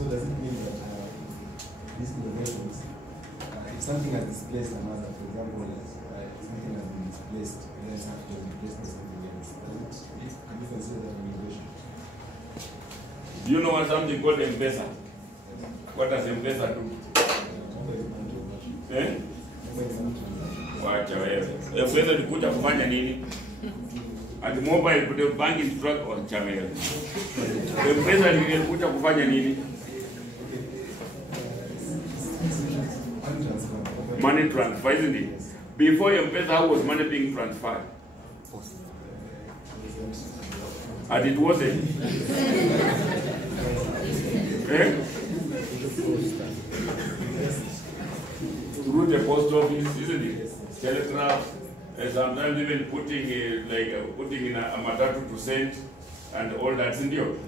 So does it mean that these innovations, if something has displaced another, for example, something has been displaced, and then something has replaced by something else, can you consider that an innovation? Do you know what something called M-Pesa? What does M-Pesa do? Eh? Wacha wewe. M-Pesa ilikuja kufanya nini? At mobile could banking struck on channel. M-Pesa ilikuja kufanya nini? Money transfer, isn't it? Before M-Pesa, how was money being transferred? And it wasn't. Eh? Through the post office, isn't it? Telegraph, sometimes even putting putting in a matatu to send and all that, isn't it?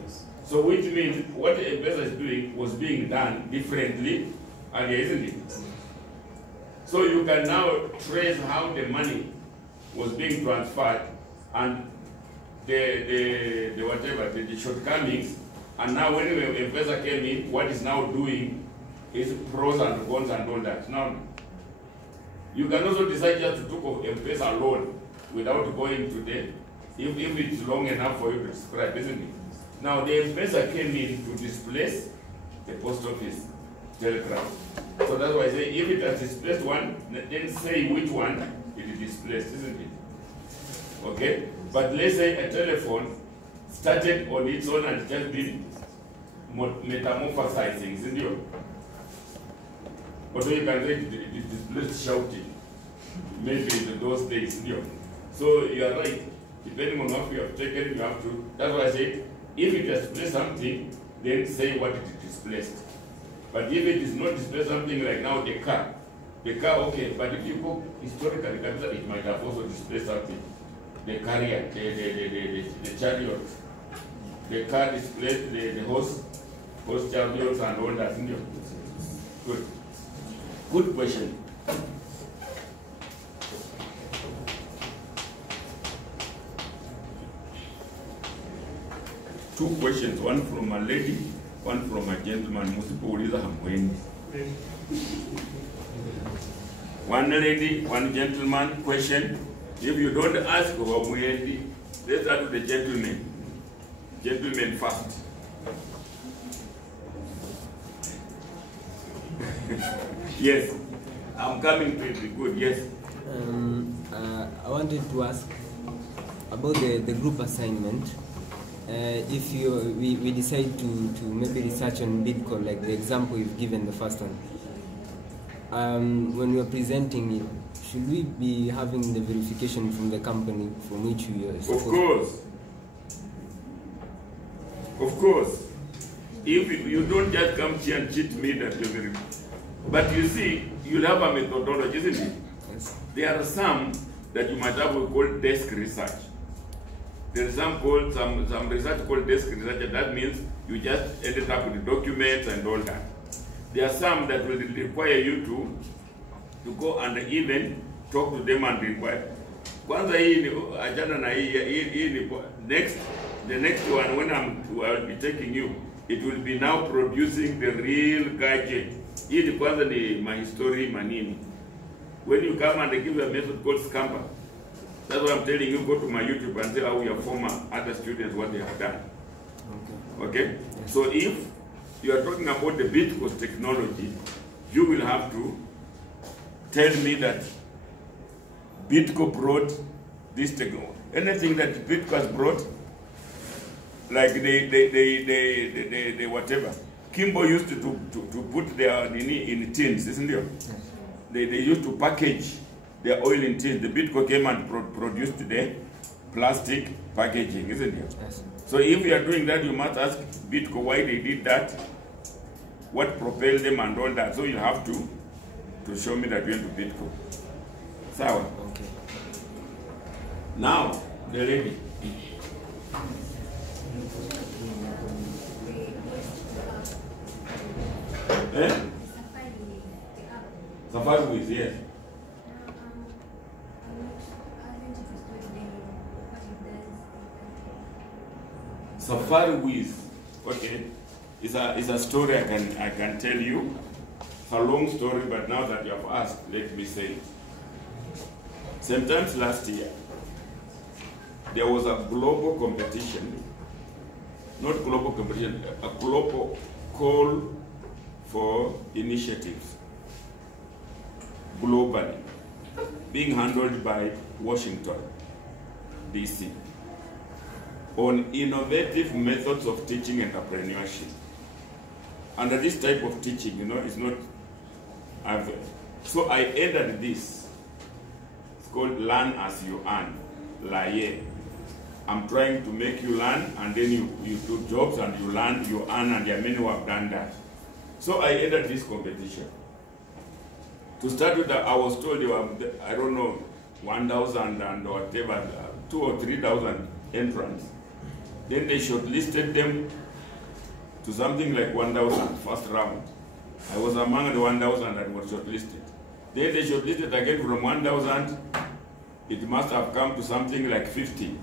So which means what M-Pesa is doing was being done differently earlier, isn't it? So you can now trace how the money was being transferred and the shortcomings, and now when M-Pesa came in, what is now doing is pros and cons and all that. Now, you can also decide just to take off M-Pesa alone without going to the, if it's long enough for you to describe, isn't it? Now, the M-Pesa came in to displace the post office telegraph. So that's why I say, if it has displaced one, then say which one it displaced, isn't it? Okay? But let's say a telephone started on its own and just been metamorphosizing, isn't it? Although you can say it displaced shouting, maybe in those days, isn't it? So you are right. Depending on what you have taken, you have to. That's why I say, if it has displaced something, then say what it displaced. But if it is not displaced something like now the car, okay, but if you go historically, it might have also displaced something. The carrier, the chariot, the car displaced the horse chariots and all that. Good. Good question. Two questions, one from a lady, one from a gentleman. One lady, one gentleman question. If you don't ask for Mwendi, let's start with the gentleman. Gentleman first. Yes, I'm coming to it. Good, yes. I wanted to ask about the group assignment. If we decide to maybe research on Bitcoin, like the example you've given, the first one, when we are presenting it, should we be having the verification from the company from which we are supposed? Of course. Of course. If you don't just come here and cheat me that you're very... But you see, you'll have a methodology, isn't it? Yes. There are some that you might have called desk research. There is some research called desk research, and that means you just ended up with the documents and all that. There are some that will require you to go and even talk to them and require. Kwanza the next one when I'll be taking you, it will be now producing the real gadget. Hii ni kwanza ni mahistori manini. When you come and they give you a method called Scamper, that's why I'm telling you, go to my YouTube and see how your former other students what they have done. Okay? Yes. So if you are talking about the Bitcoin technology, you will have to tell me that Bitcoin brought this technology. Anything that Bitcoin has brought, like the whatever. Kimbo used to put their in tins, isn't it? Yes. They used to package their oil in tins. The Bitcoin came and produced the plastic packaging, isn't it? Yes. So if you are doing that, you must ask Bitcoin why they did that, what propelled them and all that. So you have to show me that you went to Bitcoin. Sawa? Okay. Now, the lady. Eh? Safariwizstori, yes. Safariwizstori, okay. It's a story I can tell you. It's a long story, but now that you have asked, let me say it. Sometimes last year, there was a global competition, not global competition, a global call for initiatives globally, being handled by Washington, D.C., on innovative methods of teaching entrepreneurship. Under this type of teaching, it's not, so I entered this. It's called Learn as you earn, LAYE. I'm trying to make you learn, and then you do jobs and you learn, you earn, and there are many who have done that. So I entered this competition. To start with, I was told there were, I don't know, 1,000 and whatever, 2,000 or 3,000 entrants. Then they shortlisted them to something like 1,000 first round. I was among the 1,000 that were shortlisted. Then they shortlisted again from 1,000. It must have come to something like 50.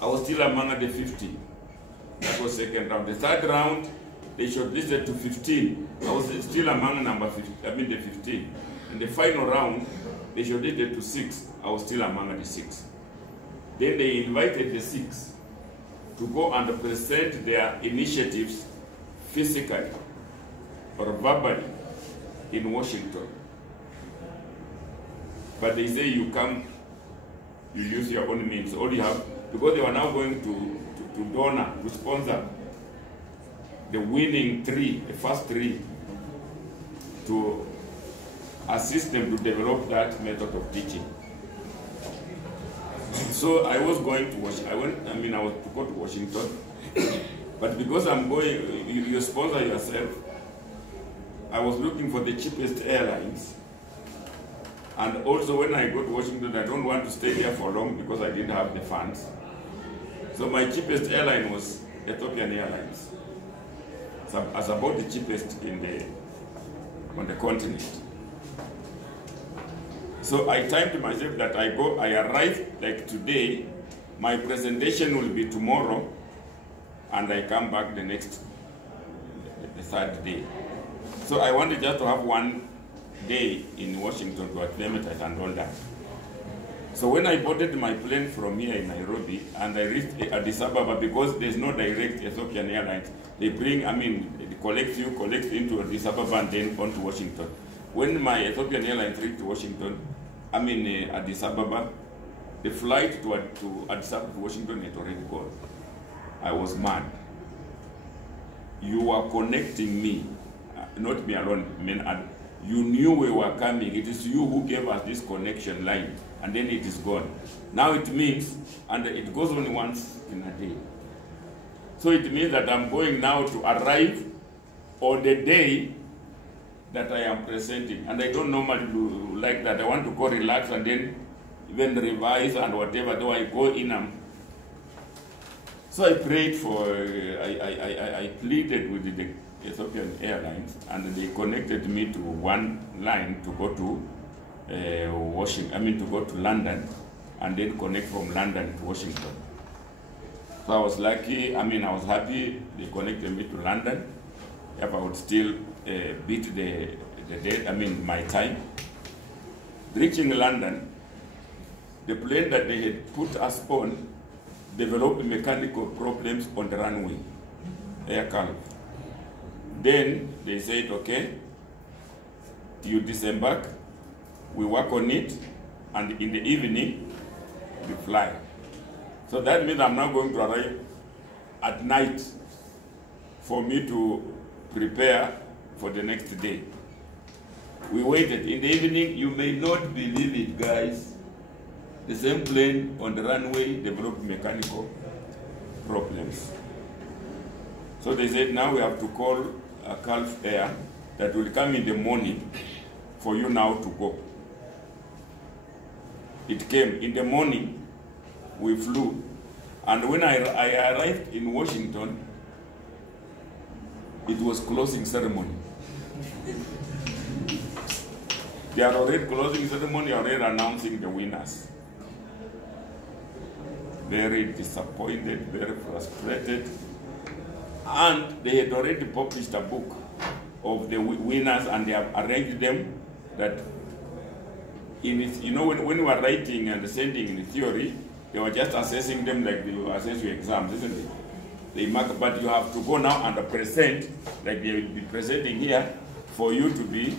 I was still among the 50. That was second round. The third round, they shortlisted to 15. I was still among the 15. And the final round, they shortlisted to 6. I was still among the 6. Then they invited the 6 to go and present their initiatives physically or verbally in Washington. But they say you come, you use your own means. All you have, because they were now going to donor, to sponsor the winning 3, the first 3, to assist them to develop that method of teaching. So I was going to Washington. I was to go to Washington, but because I'm going, you sponsor yourself. I was looking for the cheapest airlines, and also when I go to Washington, I don't want to stay there for long because I didn't have the funds. So my cheapest airline was Ethiopian Airlines. It's about the cheapest on the continent. So I timed myself that I arrive like today, my presentation will be tomorrow, and I come back the third day. So I wanted just to have one day in Washington to acclimatize and all that. So when I boarded my plane from here in Nairobi, and I reached Addis Ababa, because there's no direct Ethiopian Airlines, they bring, they collect into Addis Ababa and then on to Washington. When my Ethiopian Airlines reached Washington, Addis Ababa, the flight to Addis Ababa to Washington had already gone. I was mad. You were connecting me, not me alone. You knew we were coming. It is you who gave us this connection line, and then it is gone. Now it means, and it goes only once in a day. So it means that I'm going now to arrive on the day that I am presenting, and I don't normally do like that. I want to go relax and then even revise and whatever, though I go in. So I prayed for, I pleaded with the Ethiopian Airlines, and they connected me to one line to go to Washington, to go to London, and then connect from London to Washington. So I was lucky, I was happy they connected me to London. If I would still beat the date, my time. Reaching London, the plane that they had put us on developed mechanical problems on the runway, air curve. Then they said, okay, you disembark, we work on it, and in the evening, we fly. So that means I'm now going to arrive at night for me to prepare for the next day. We waited. In the evening, you may not believe it, guys. The same plane on the runway developed mechanical problems. So they said, now we have to call a Gulf Air that will come in the morning for you now to go. It came. In the morning, we flew. And when I arrived in Washington, it was closing ceremony. They are already closing ceremony, already announcing the winners. Very disappointed, very frustrated. And they had already published a book of the winners, and they have arranged them that in it, you know, when you are writing and sending in the theory, they were just assessing them like they assess your exams, isn't it? They mark, but you have to go now and present, like they will be presenting here, for you to be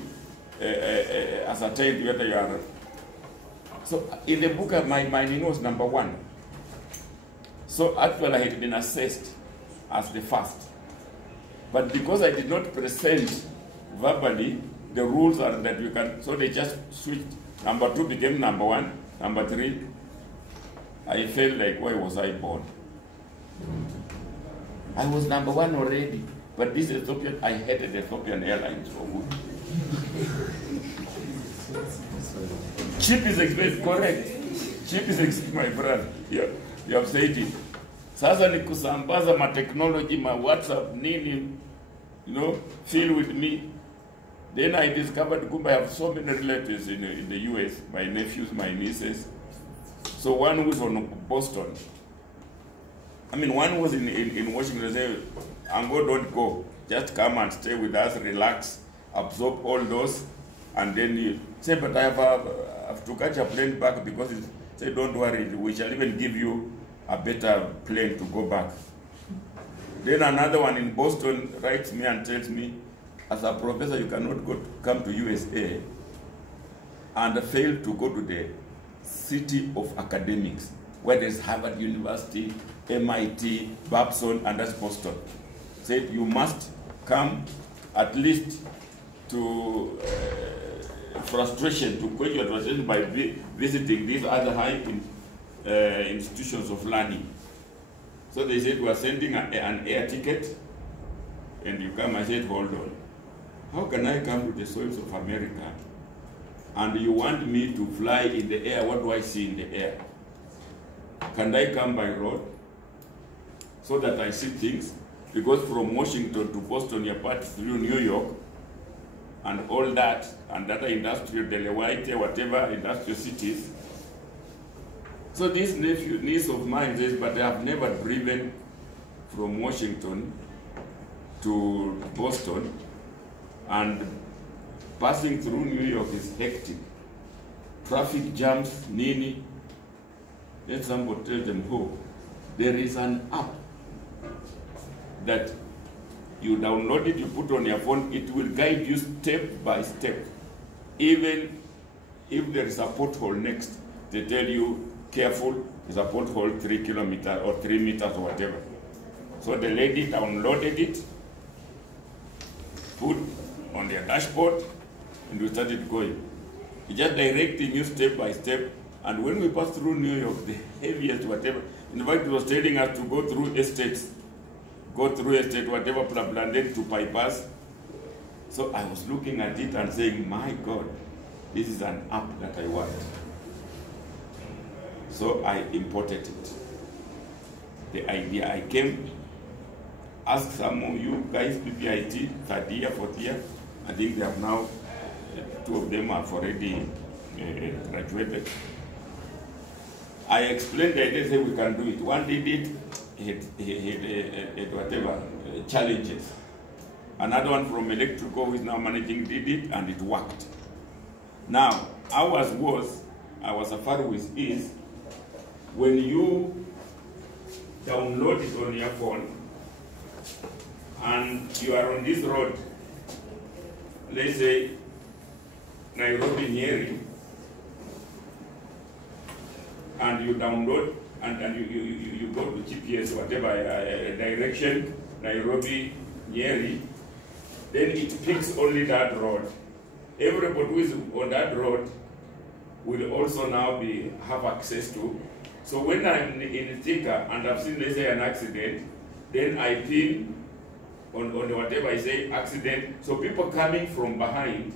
ascertained whether you are. So in the book, my name was number 1. So actually I had been assessed as the first. But because I did not present verbally, the rules are that you can, so they just switched. Number 2 became number 1, number 3. I felt like, why was I born? I was number 1 already, but this Ethiopian, I hated Ethiopian Airlines for good. Cheap is expensive, correct. Cheap is expensive, my brother. Yeah, you have said it. Sasa ni kusambaza ma technology, ma WhatsApp, nini, you know, feel with me. Then I discovered Kumba, I have so many relatives in the US, my nephews, my nieces. So one was from Boston. I mean, one was in Washington. They say, Ango, don't go. Just come and stay with us, relax, absorb all those. And then you say, but I have to catch a plane back because it's, say, don't worry, we shall even give you a better plane to go back. Then another one in Boston writes me and tells me, as a professor, you cannot come to USA and fail to go to the city of academics, where there's Harvard University, MIT, Babson, and that's Boston. Said you must come at least to frustration, to quench your frustration by visiting these other high institutions of learning. So they said, we are sending an air ticket, and you come. I said, hold on. How can I come to the soils of America, and you want me to fly in the air? What do I see in the air? Can I come by road so that I see things? Because from Washington to Boston, you're part through New York, and all that, and other industrial, Delaware, whatever industrial cities. So this niece of mine says, but I have never driven from Washington to Boston, and passing through New York is hectic. Traffic jams, nini. Let somebody tell them, who? There is an app that you download it, you put on your phone, it will guide you step by step. Even if there is a pothole next, they tell you, careful, there's a pothole 3 kilometers or 3 meters or whatever. So the lady downloaded it, put on their dashboard, and we started going. It just directing you step by step. And when we passed through New York, the heaviest whatever, in fact, it was telling us to go through estates, whatever, blah, blah, and then to bypass. So I was looking at it and saying, my God, this is an app that I want. So I imported it. The idea, I came, asked some of you guys, PPIT, third year, fourth year. I think they have now, 2 of them have already graduated. I explained the idea, said we can do it. One did it, he had whatever, challenges. Another one from electrical who is now managing did it, and it worked. Now, ours was, our Safariwiz is, when you download it on your phone, and you are on this road, let's say Nairobi Nyeri, and you download and you go to GPS, whatever direction, Nairobi Nyeri, then it picks only that road. Everybody who is on that road will also now have access to. So when I'm in Thika and I've seen, let's say, an accident, then I pin on whatever I say, accident. So people coming from behind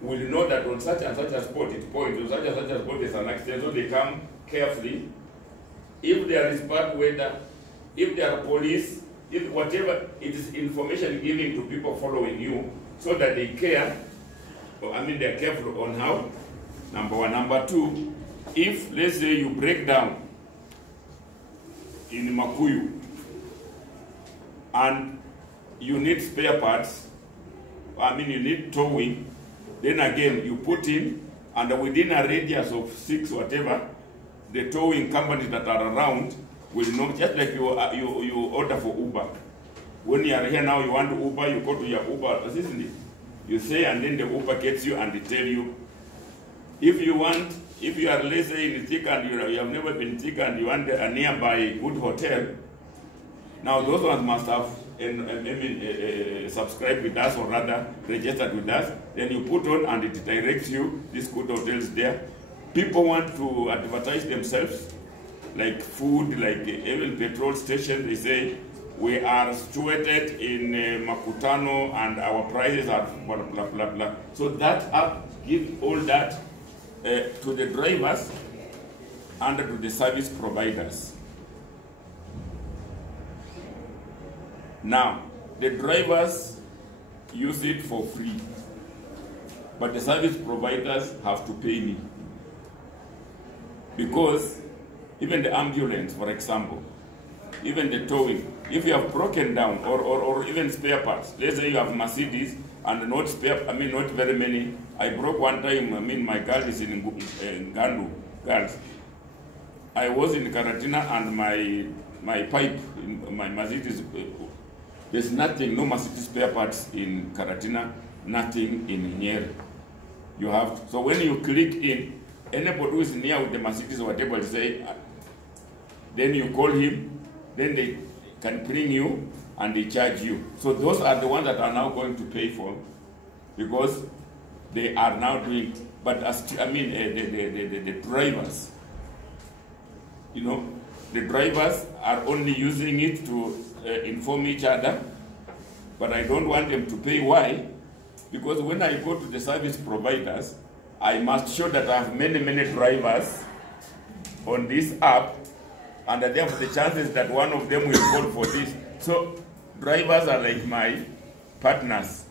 will know that on such and such a spot it points, on such and such a spot there's an accident, so they come carefully. If there is bad weather, if there are police, if whatever, it is information giving to people following you so that they care. I mean, they're careful on how, number one. Number two, if, let's say, you break down in Makuyu, and you need spare parts, I mean you need towing, then again you put in, and within a radius of 6 whatever, the towing companies that are around will know, just like you order for Uber. When you are here now, you want Uber, you go to your Uber, isn't it? You say, and then the Uber gets you and they tell you. If you are, let's say, in Thika and you have never been Thika and you want a nearby good hotel, now those ones must have subscribed with us, or rather registered with us. Then you put on and it directs you, this good hotels there. People want to advertise themselves, like food, like even petrol station, they say, we are situated in Makutano and our prices are blah, blah, blah, blah. So that app gives all that to the drivers and to the service providers. Now, the drivers use it for free, but the service providers have to pay me. Because even the ambulance, for example, even the towing, if you have broken down or even spare parts, let's say you have Mercedes and not very many. I broke one time, my girl is in Gandu, girls. I was in Karatina and my pipe, my Mercedes, there's nothing, no Mercedes spare parts in Karatina, nothing in Nyeri. You have, so when you click in, anybody who is near with the Mercedes or whatever, say, then you call him, then they can bring you and they charge you. So those are the ones that are now going to pay for, because they are now doing, but as the drivers, you know, the drivers are only using it to inform each other, but I don't want them to pay. Why? Because when I go to the service providers, I must show that I have many drivers on this app, and therefore the chances that one of them will call for this. So drivers are like my partners.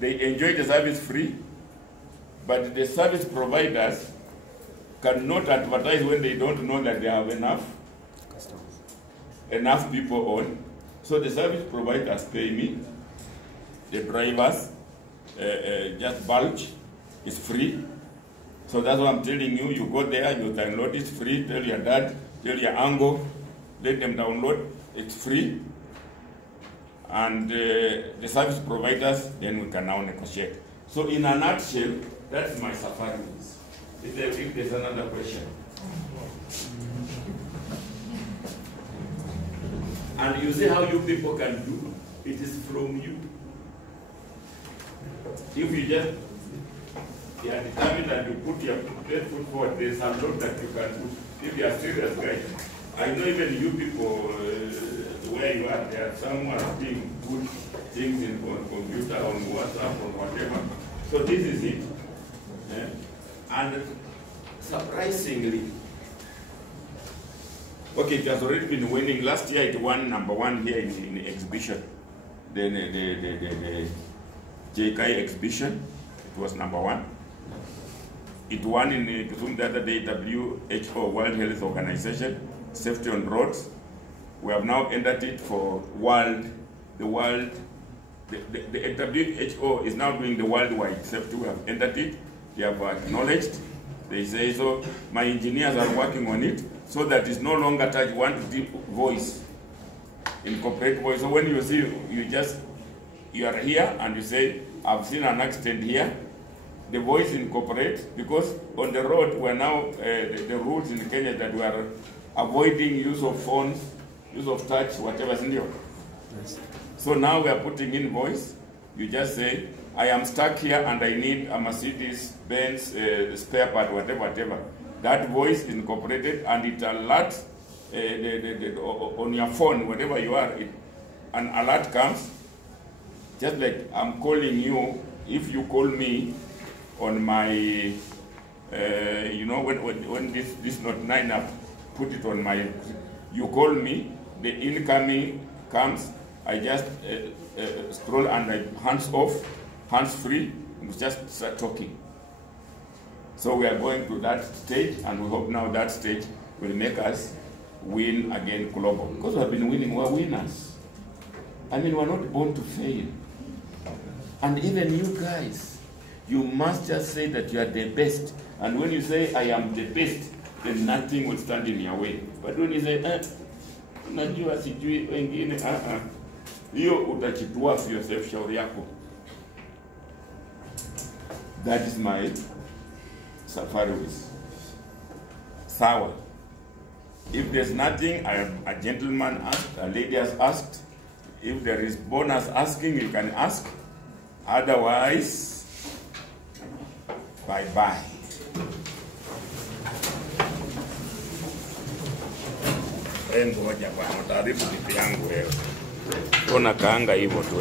They enjoy the service free, but the service providers cannot advertise when they don't know that they have enough people on. So the service providers pay me. The drivers just bulge. It's free. So that's what I'm telling you. You go there, you download, it's free. Tell your dad, tell your uncle, let them download. It's free. And the service providers, then we can now negotiate. So in a nutshell, that's my Safariwiz. If there's another question. And you see how you people can do, it is from you. If you just are determined and you put your best foot forward, there's a lot that you can do. If you are serious, guys, I know even you people, where you are, there are someone doing good things on computer, on WhatsApp, or whatever. So this is it. Yeah? And surprisingly, okay, it has already been winning. Last year it won #1 here in the exhibition. Then the JKI exhibition, it was #1. It won in the other day, WHO, World Health Organization, safety on roads. We have now entered it for the WHO is now doing the worldwide safety. We have entered it. They have acknowledged. They say so. My engineers are working on it so that it's no longer touch one deep voice, incorporate voice. So when you see, you are here and you say, I've seen an accident here, the voice incorporates, because on the road we're now, the rules in Kenya that we are avoiding use of phones, use of touch, whatever is in your. Yes. So now we are putting in voice. You just say, I am stuck here and I need a Mercedes Benz spare part, whatever. That voice is incorporated and it alerts on your phone, wherever you are, an alert comes. Just like I'm calling you, if you call me on my, when this not 9 up, put it on my, you call me, the incoming comes, I just scroll and I hands off, hands free, and just start talking. So we are going to that stage, and we hope now that stage will make us win again global. Because we have been winning, we're winners. I mean, we're not born to fail. And even you guys, you must just say that you are the best. And when you say, I am the best, then nothing will stand in your way. But when you say, najua sijui wengine, hiyo utachitua for yourself, shauri yako. That is my Safariwiz. Sawa. If there's nothing, a gentleman asked, a lady has asked. If there is bonus asking, you can ask. Otherwise, bye-bye. Ngoja bwana, utaarifu bibi yangu wewe. Ona kaanga hivyo tu.